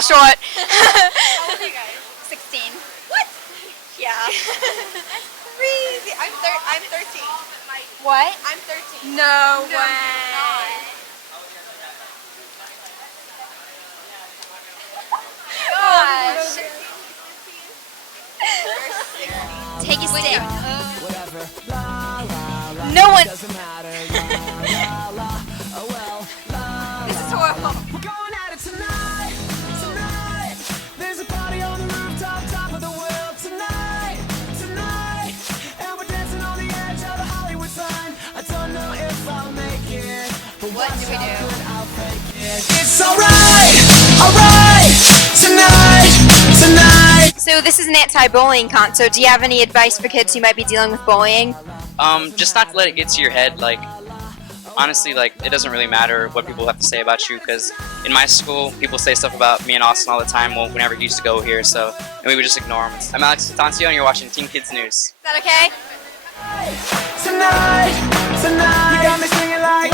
little short. How old are you guys? 16. What? Yeah. That's crazy. I'm 13. What? I'm 13. No No, way. Gosh. Take a stick. No one. This is horrible. We're going at it tonight, tonight. There's a party on the rooftop, top of the world tonight, tonight. And we're dancing on the edge of the Hollywood sign. I don't know if I'll make it, but What do we do? I'll fake it. It's alright, tonight, tonight. So this is an anti-bullying con. So do you have any advice for kids who might be dealing with bullying? Just not to let it get to your head. Like, honestly, like, it doesn't really matter what people have to say about you, because in my school, people say stuff about me and Austin all the time whenever he used to go here, so, and we would just ignore them. I'm Alex Constancio, and you're watching Teen Kids News. Is that okay? Tonight, tonight. You got me singing like.